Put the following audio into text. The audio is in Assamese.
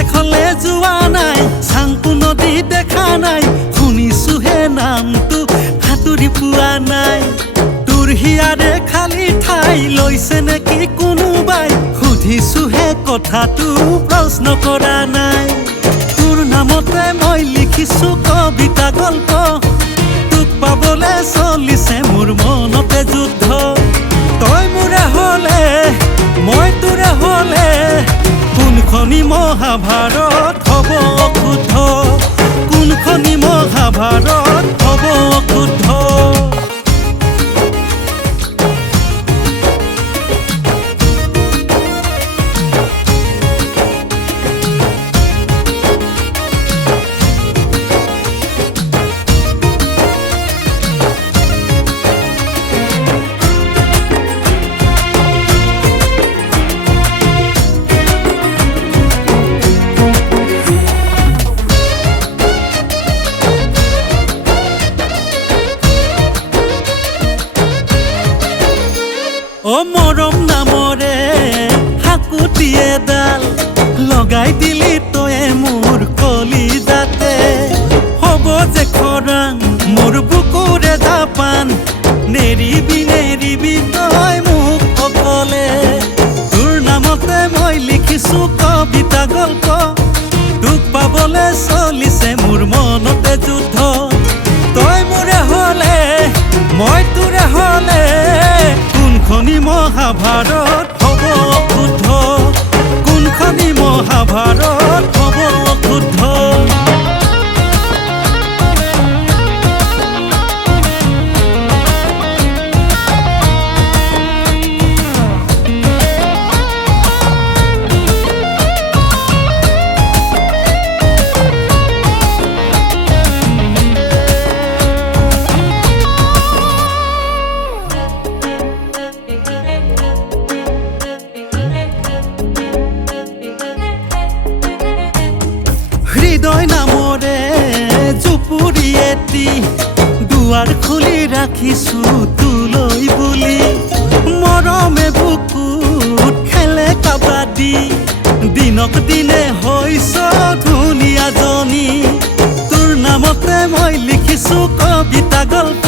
দেশলে যোৱা নাই, চাংকু নদী দেখা নাই, শুনিছোহে নামটো সাঁতুৰি পোৱা নাই। তোৰ হিয়াৰে খালী ঠাই লৈছে নেকি কোনোবাই, সুধিছোহে কথাটো প্ৰশ্ন কৰা নাই। তোৰ নামতে মই লিখিছো কবিতা গল্প, তোক পাবলে চলিছে মোৰ মনতে যুদ্ধ। তই মোৰে হলে মই তোৰে হলে, কোনখনি মহাভাৰত হ'ব অশুদ্ধ, কোনখনি মহাভাৰত হ'ব অশুদ্ধ। অ মৰম নামৰে হাকুটি এডাল লগাই দিলি তয়ে মোৰ কলিজাতে, হ'ব যে খৰাং মোৰ বুকুৰে জাপান, নেৰিবি নেৰিবি তই মোক অকলে। তোৰ নামতে মই লিখিছো কবিতা গল্প, তোক পাবলে চলিছে মোৰ মনতে যুদ্ধ। তই মোৰে হলে মই তোৰে হলে, কোনখনি মহাভাৰত হ'ব অশুদ্ধ, কোনখনি মহাভাৰত হ'ব অশুদ্ধ। হৃদয় নামৰে জুপুৰি এটি দুৱাৰ খুলি ৰাখিছো তোলৈ বুলি, মৰমে বুকুত খেলে কাবাডী, দিনক দিনে হৈছ ধুনীয়াজনী। তোৰ নামতে মই লিখিছো কবিতা গল্প,